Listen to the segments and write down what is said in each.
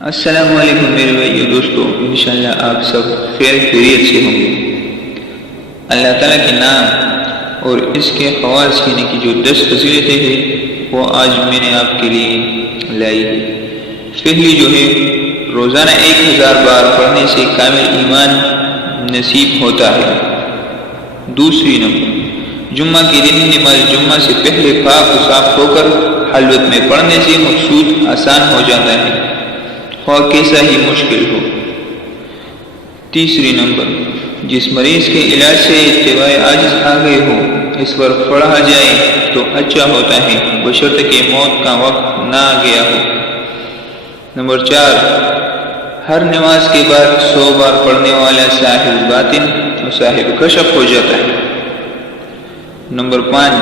السلام علیکم میرے بھائیو دوستو، انشاءاللہ آپ سب خیر خیریت سے ہوں گے۔ اللہ تعالیٰ کے نام اور اس کے خواص کی جو 10 فضیلتیں ہیں وہ آج میں نے آپ کے لیے لائی ہے۔ پہلی جو ہے، روزانہ 1000 بار پڑھنے سے کامل ایمان نصیب ہوتا ہے۔ دوسری نمبر، جمعہ کے دن نماز جمعہ سے پہلے پاک و صاف ہو کر خلوت میں پڑھنے سے مقصود آسان ہو جاتا ہے، خواہ کیسا ہی مشکل ہو۔ تیسری نمبر، جس مریض کے علاج سے اتباع عاجز آ گئے ہو، اس پر پڑھا جائے تو اچھا ہوتا ہے، بشرط کہ موت کا وقت نہ آ گیا ہو۔ نمبر 4، ہر نماز کے بعد 100 بار پڑھنے والا صاحب باطن اور صاحب کشف ہو جاتا ہے۔ نمبر 5،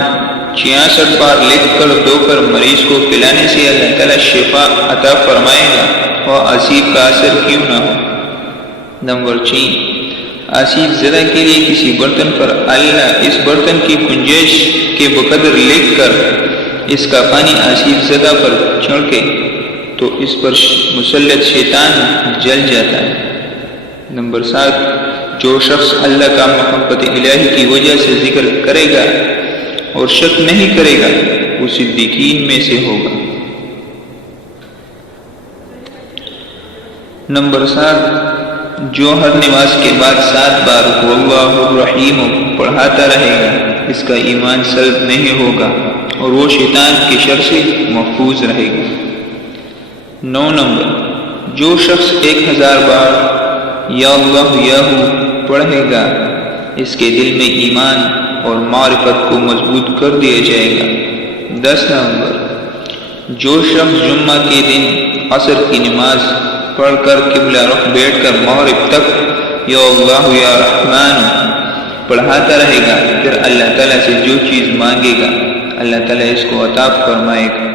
66 بار لکھ کر دھو کر مریض کو پلانے سے اللہ تعالیٰ شفا عطا فرمائے گا، اور آسیب کا اثر کیوں نہ ہو۔ نمبر 6، آسیب زدہ کے لیے کسی برتن پر اللہ اس برتن کی گنجائش کے بقدر لکھ کر اس کا پانی آسیب زدہ پر چھڑکے تو اس پر مسلط شیطان جل جاتا ہے۔ نمبر 7، جو شخص اللہ کا محبت الہی کی وجہ سے ذکر کرے گا اور شک نہیں کرے گا، وہ صدیقین میں سے ہوگا۔ نمبر 7، جو ہر نماز کے بعد 7 بار واللہ الرحیم پڑھاتا رہے گا، اس کا ایمان سلب نہیں ہوگا اور وہ شیطان کے شر سے محفوظ رہے گا۔ 9 نمبر، جو شخص 1000 بار یا اللہ یاہو پڑھے گا، اس کے دل میں ایمان اور معرفت کو مضبوط کر دیا جائے گا۔ 10 نمبر، جو شخص جمعہ کے دن عصر کی نماز پڑھ کر قبلہ رخ بیٹھ کر مغرب تک یا اللہ یا رحمان پڑھاتا رہے گا، پھر اللہ تعالیٰ سے جو چیز مانگے گا اللہ تعالیٰ اس کو عطا فرمائے گا۔